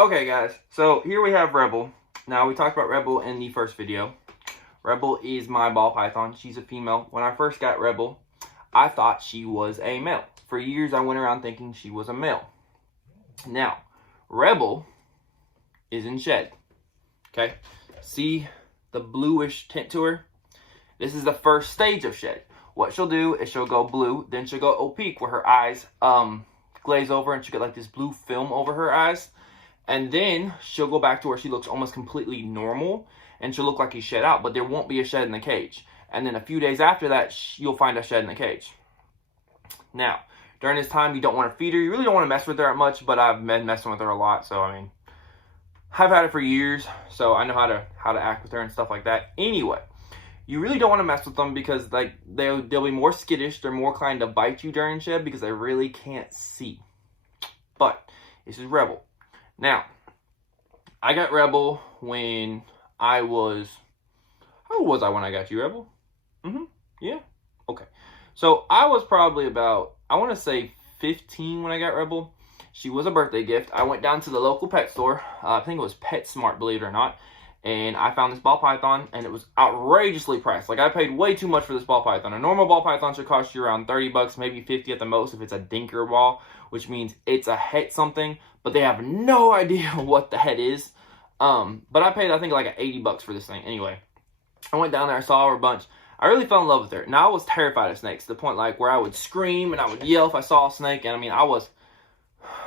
Okay, guys, so here we have Rebel. Now, we talked about Rebel in the first video. Rebel is my ball python. She's a female. When I first got Rebel, I thought she was a male. For years, I went around thinking she was a male. Now, Rebel is in shed. Okay? See the bluish tint to her? This is the first stage of shed. What she'll do is she'll go blue, then she'll go opaque where her eyes glaze over and she'll get like this blue film over her eyes. And then she'll go back to where she looks almost completely normal and she'll look like he's shed out, but there won't be a shed in the cage. And then a few days after that, you'll find a shed in the cage. Now, during this time, you don't want to feed her. You really don't want to mess with her that much, but I've been messing with her a lot. So, I mean, I've had it for years, so I know how to act with her and stuff like that. Anyway, you really don't want to mess with them because like they'll be more skittish. They're more inclined to bite you during shed because they really can't see. But this is Rebel. Now, I got Rebel when I was... How old was I when I got you, Rebel? Yeah? Okay. So, I was probably about, I want to say 15 when I got Rebel. She was a birthday gift. I went down to the local pet store. I think it was PetSmart, believe it or not. And I found this ball python, and it was outrageously priced. Like, I paid way too much for this ball python. A normal ball python should cost you around 30 bucks, maybe 50 at the most if it's a dinker ball, which means it's a het something, but they have no idea what the het is. But I paid, I think, like 80 bucks for this thing. Anyway, I went down there, I saw her a bunch. I really fell in love with her. Now, I was terrified of snakes to the point, like, where I would scream and I would yell if I saw a snake. And, I mean, I was,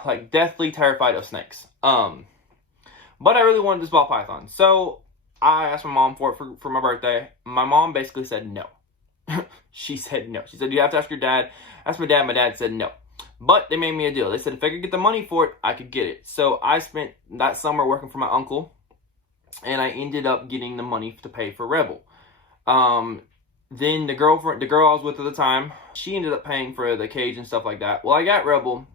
like, deathly terrified of snakes. But I really wanted this ball python. So I asked my mom for it for my birthday. My mom basically said no. She said no. She said, you have to ask your dad. I asked my dad. My dad said no. But they made me a deal. They said if I could get the money for it, I could get it. So I spent that summer working for my uncle. And I ended up getting the money to pay for Rebel. Then the girl I was with at the time, she ended up paying for the cage and stuff like that. Well, I got Rebel.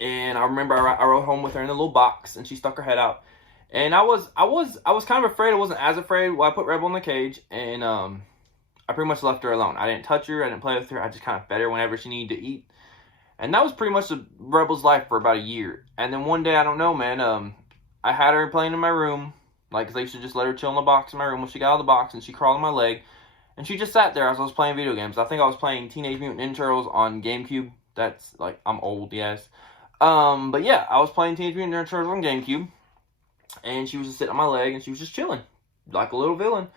And I remember I rode home with her in a little box, and she stuck her head out. And I was kind of afraid. I wasn't as afraid. Well, I put Rebel in the cage, and I pretty much left her alone. I didn't touch her. I didn't play with her. I just kind of fed her whenever she needed to eat. And that was pretty much the Rebel's life for about a year. And then one day, I don't know, man, I had her playing in my room. Like, 'cause I used to just let her chill in the box in my room. When she got out of the box, and she crawled on my leg. And she just sat there as I was playing video games. I think I was playing Teenage Mutant Ninja Turtles on GameCube. That's, like, I'm old, yes. But yeah, I was playing Teenage Mutant Ninja Turtles on GameCube, and she was just sitting on my leg, and she was just chilling, like a little villain.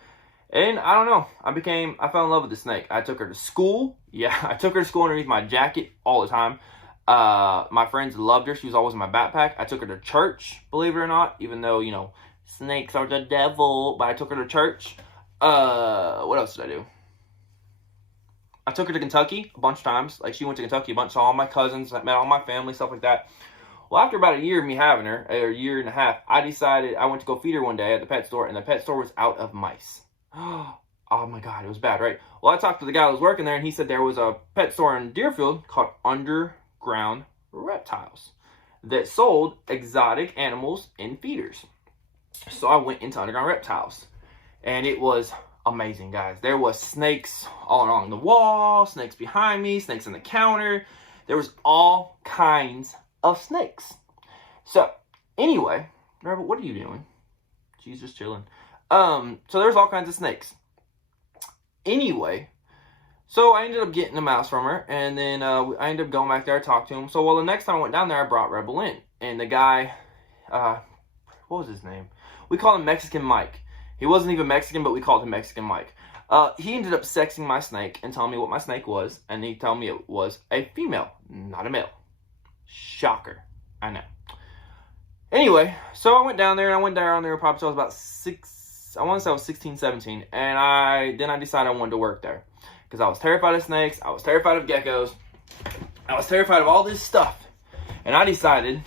And I don't know, I fell in love with the snake. I took her to school. Yeah, I took her to school underneath my jacket all the time. My friends loved her. She was always in my backpack. I took her to church, believe it or not, even though, you know, snakes are the devil, but I took her to church. What else did I do? I took her to Kentucky a bunch of times. Like, she went to Kentucky a bunch, saw all my cousins, met all my family, stuff like that. Well, after about a year of me having her, or a year and a half, I decided I went to go feed her one day at the pet store, and the pet store was out of mice. Oh my God, it was bad, right? Well, I talked to the guy who was working there, and he said there was a pet store in Deerfield called Underground Reptiles that sold exotic animals in feeders. So I went into Underground Reptiles, and it was amazing, guys. There was snakes all along the wall, snakes behind me, snakes on the counter. There was all kinds of snakes. So, anyway, Rebel, what are you doing? She's just chilling. So there's all kinds of snakes. Anyway, so I ended up getting a mouse from her, and then I ended up going back there to talk to him. So, well, the next time I went down there, I brought Rebel in, and the guy, what was his name? We called him Mexican Mike. He wasn't even Mexican, but we called him Mexican Mike. He ended up sexing my snake and telling me what my snake was, and he told me it was a female, not a male. Shocker. I know. Anyway, so I went down there, and I went down there probably till I was about 16, 17, and then I decided I wanted to work there. Because I was terrified of snakes, I was terrified of geckos, I was terrified of all this stuff. And I decided,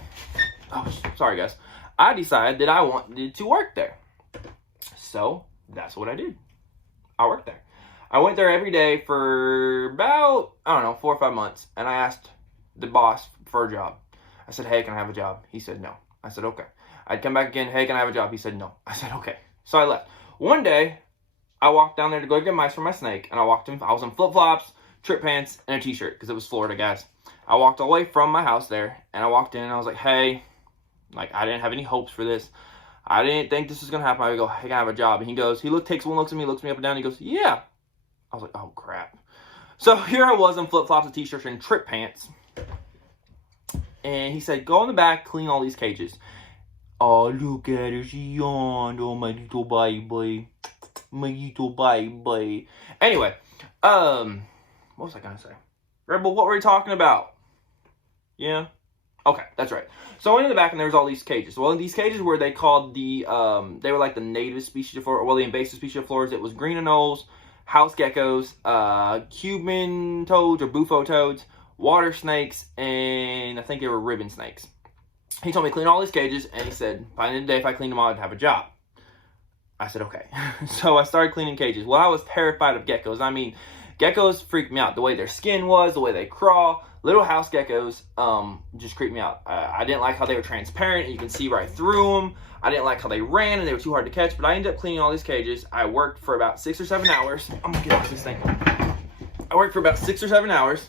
sorry guys, I decided that I wanted to work there. So, that's what I did. I worked there. I went there every day for about, 4 or 5 months. And I asked the boss for a job. I said, hey, can I have a job? He said, no. I said, okay. I'd come back again, hey, can I have a job? He said, no. I said, okay. So I left. One day, I walked down there to go get mice for my snake. And I was in flip-flops, trip pants, and a t-shirt. Because it was Florida, guys. I walked all the way from my house there. And I walked in and I was like, hey, Like, I didn't have any hopes for this. I didn't think this was going to happen. I go, hey, can I have a job? And he goes, takes one, looks at me, looks me up and down. And he goes, yeah. I was like, oh, crap. So here I was in flip-flops and t-shirts and trip pants. And he said, go in the back, clean all these cages. Oh, look at her. She yawned. Oh, my little baby. My little baby. Anyway, what was I going to say? Rebel, what were we talking about? Yeah? Okay, that's right. So I went in the back and there was all these cages. Well, in these cages were they called they were like the native species of flora, well, the invasive species of floras. It was green anoles, house geckos, Cuban toads or bufo toads, water snakes, and I think they were ribbon snakes. He told me to clean all these cages, and he said, by the end of the day, if I cleaned them all, I'd have a job. I said, okay. So I started cleaning cages. Well, I was terrified of geckos. I mean, geckos freaked me out. The way their skin was, the way they crawl. Little house geckos just creeped me out. I didn't like how they were transparent, and you can see right through them. I didn't like how they ran, and they were too hard to catch, but I ended up cleaning all these cages. I worked for about 6 or 7 hours. I'm going to get off this thing. I worked for about 6 or 7 hours,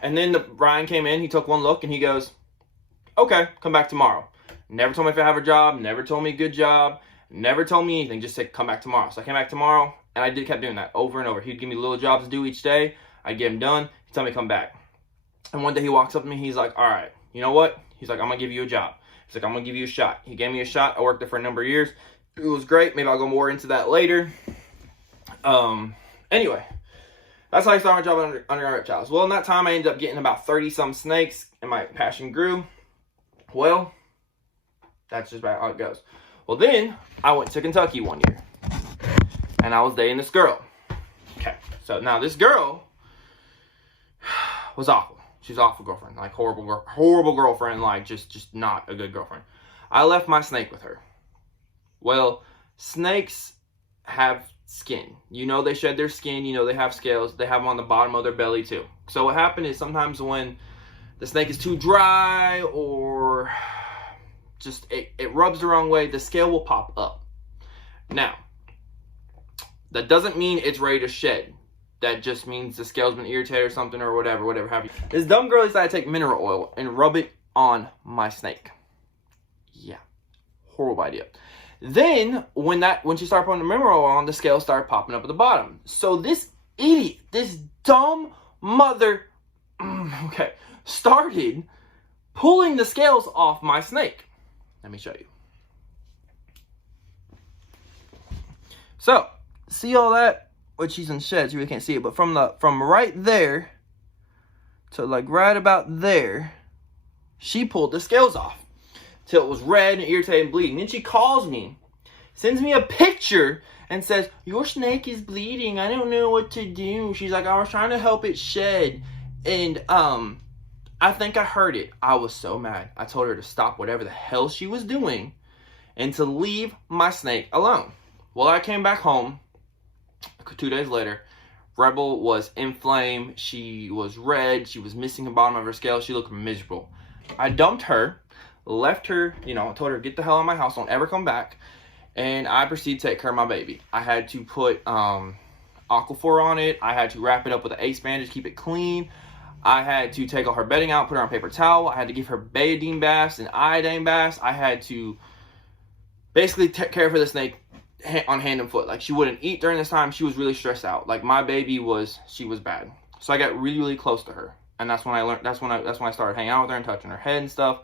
and then Ryan came in. He took one look, and he goes, okay, come back tomorrow. Never told me if I have a job, never told me good job, never told me anything, just said come back tomorrow. So I came back tomorrow, and I kept doing that over and over. He'd give me little jobs to do each day. I'd get them done. He'd tell me to come back. And one day he walks up to me, he's like, all right, you know what? He's like, I'm going to give you a job. He's like, I'm going to give you a shot. He gave me a shot. I worked there for a number of years. It was great. Maybe I'll go more into that later. Anyway, that's how I started my job at Underground Reptiles. Well, in that time, I ended up getting about 30-some snakes, and my passion grew. Well, that's just about how it goes. Well, then I went to Kentucky one year, and I was dating this girl. Okay, so now this girl was awful. She's an awful girlfriend, like horrible girlfriend, like just not a good girlfriend. I left my snake with her. Well, snakes have skin. You know they shed their skin. You know they have scales. They have them on the bottom of their belly too. So what happened is sometimes when the snake is too dry or just it rubs the wrong way, the scale will pop up. Now, that doesn't mean it's ready to shed. That just means the scale's been irritated or something or whatever have you. This dumb girl decided to take mineral oil and rub it on my snake. Yeah, horrible idea. Then, when she started putting the mineral oil on, the scale started popping up at the bottom. So this idiot, this dumb mother, started pulling the scales off my snake. Let me show you. So, see all that? Which she's in sheds, you really can't see it, but from right there to like right about there, she pulled the scales off till it was red and irritated and bleeding. Then she calls me, sends me a picture, and says, your snake is bleeding. I don't know what to do. She's like, I was trying to help it shed, and I think I hurt it. I was so mad. I told her to stop whatever the hell she was doing and to leave my snake alone. Well, I came back home 2 days later. Rebel was inflamed. She was red. She was missing the bottom of her scale. She looked miserable. I dumped her, left her, I told her, get the hell out of my house. Don't ever come back. And I proceeded to take care of my baby. I had to put Aquaphor on it. I had to wrap it up with an ace bandage, keep it clean. I had to take all her bedding out, put her on paper towel. I had to give her betadine baths and iodine baths. I had to basically take care of the snake on hand and foot. Like, she wouldn't eat during this time. She was really stressed out. Like, my baby she was bad. So I got really, really close to her. And that's when I learned, that's when I started hanging out with her and touching her head and stuff.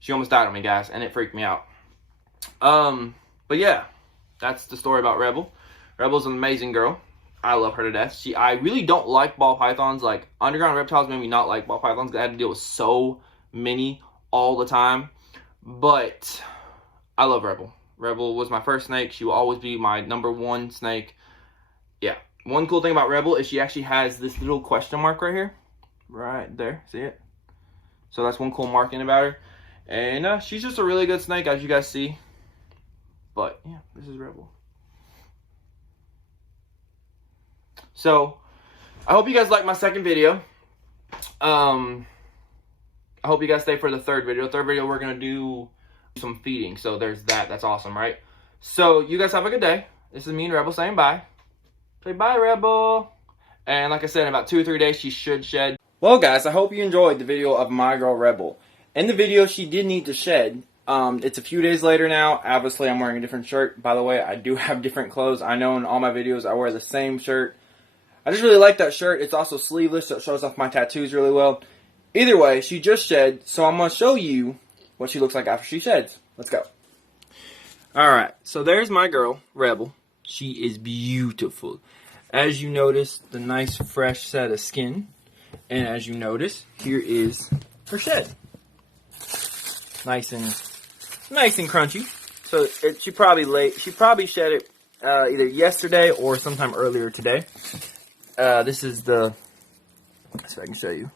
She almost died on me, guys, and it freaked me out. But yeah, that's the story about Rebel. Rebel's an amazing girl. I love her to death. I really don't like ball pythons. Like, Underground Reptiles made me not like ball pythons. I had to deal with so many all the time. But I love Rebel. Rebel was my first snake. She will always be my #1 snake. Yeah. One cool thing about Rebel is she actually has this little question mark right here. Right there. See it? So that's one cool marking about her. And she's just a really good snake, as you guys see. But yeah, this is Rebel. So, I hope you guys liked my second video. I hope you guys stay for the third video. Third video, we're going to do some feeding. So, there's that. That's awesome, right? So, you guys have a good day. This is me and Rebel saying bye. Say bye, Rebel. And like I said, in about 2 or 3 days, she should shed. Well, guys, I hope you enjoyed the video of my girl, Rebel. In the video, she did need to shed. It's a few days later now. Obviously, I'm wearing a different shirt. By the way, I do have different clothes. I know in all my videos, I wear the same shirt. I just really like that shirt. It's also sleeveless, so it shows off my tattoos really well. Either way, she just shed, so I'm going to show you what she looks like after she sheds. Let's go. Alright, so there's my girl, Rebel. She is beautiful. As you notice, the nice fresh set of skin. And as you notice, here is her shed. Nice and crunchy. So she probably shed it either yesterday or sometime earlier today. This is the, let's see if I can show you.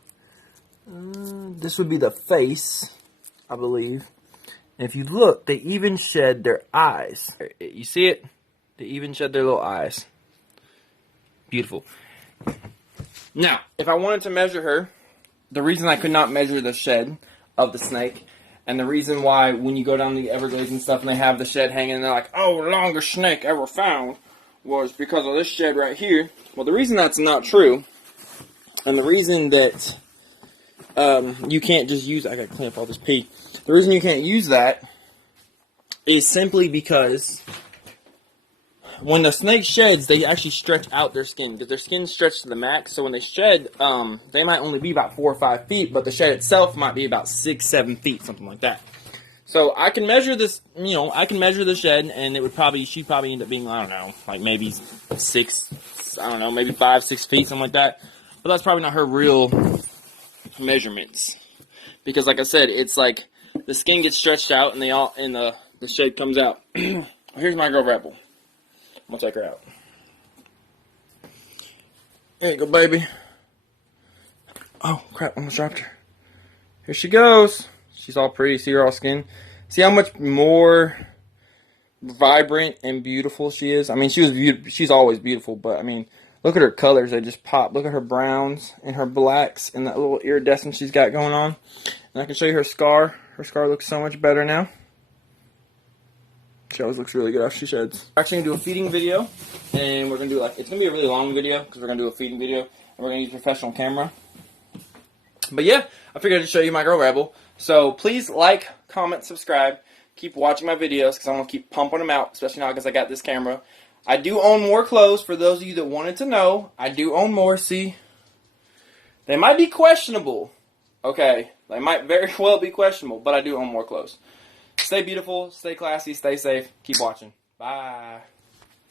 This would be the face, I believe. And if you look, they even shed their eyes. You see it? They even shed their little eyes. Beautiful. Now, if I wanted to measure her, the reason I could not measure the shed of the snake, and the reason why when you go down the Everglades and stuff and they have the shed hanging and they're like, oh, longest snake ever found, was because of this shed right here. Well, the reason that's not true, and the reason that you can't just use, I gotta clean up all this pee. The reason you can't use that is simply because when the snake sheds, they actually stretch out their skin, because their skin's stretched to the max. So when they shed, they might only be about 4 or 5 feet, but the shed itself might be about 6, 7 feet, something like that. So I can measure this, I can measure the shed, and she'd probably end up being, I don't know, like maybe 6, I don't know, maybe 5, 6 feet, something like that. But that's probably not her real measurements, because like I said, it's like the skin gets stretched out, and the shed comes out. Here's my girl Rebel. I'm gonna take her out. There you go, baby. Oh crap! I almost dropped her. Here she goes. She's all pretty. See her all skin. See how much more vibrant and beautiful she is. I mean, she's always beautiful, but I mean, look at her colors. They just pop. Look at her browns and her blacks and that little iridescence she's got going on. And I can show you her scar. Her scar looks so much better now. She always looks really good after she sheds. We're actually going to do a feeding video, and we're going to do it's going to be a really long video, because we're going to do a feeding video, and we're going to use a professional camera. But yeah, I figured I'd show you my girl Rebel. So please like, comment, subscribe, keep watching my videos, because I'm going to keep pumping them out, especially now because I got this camera. I do own more clothes, for those of you that wanted to know. I do own more. See, they might be questionable. Okay, they might very well be questionable, but I do own more clothes. Stay beautiful, stay classy, stay safe. Keep watching. Bye.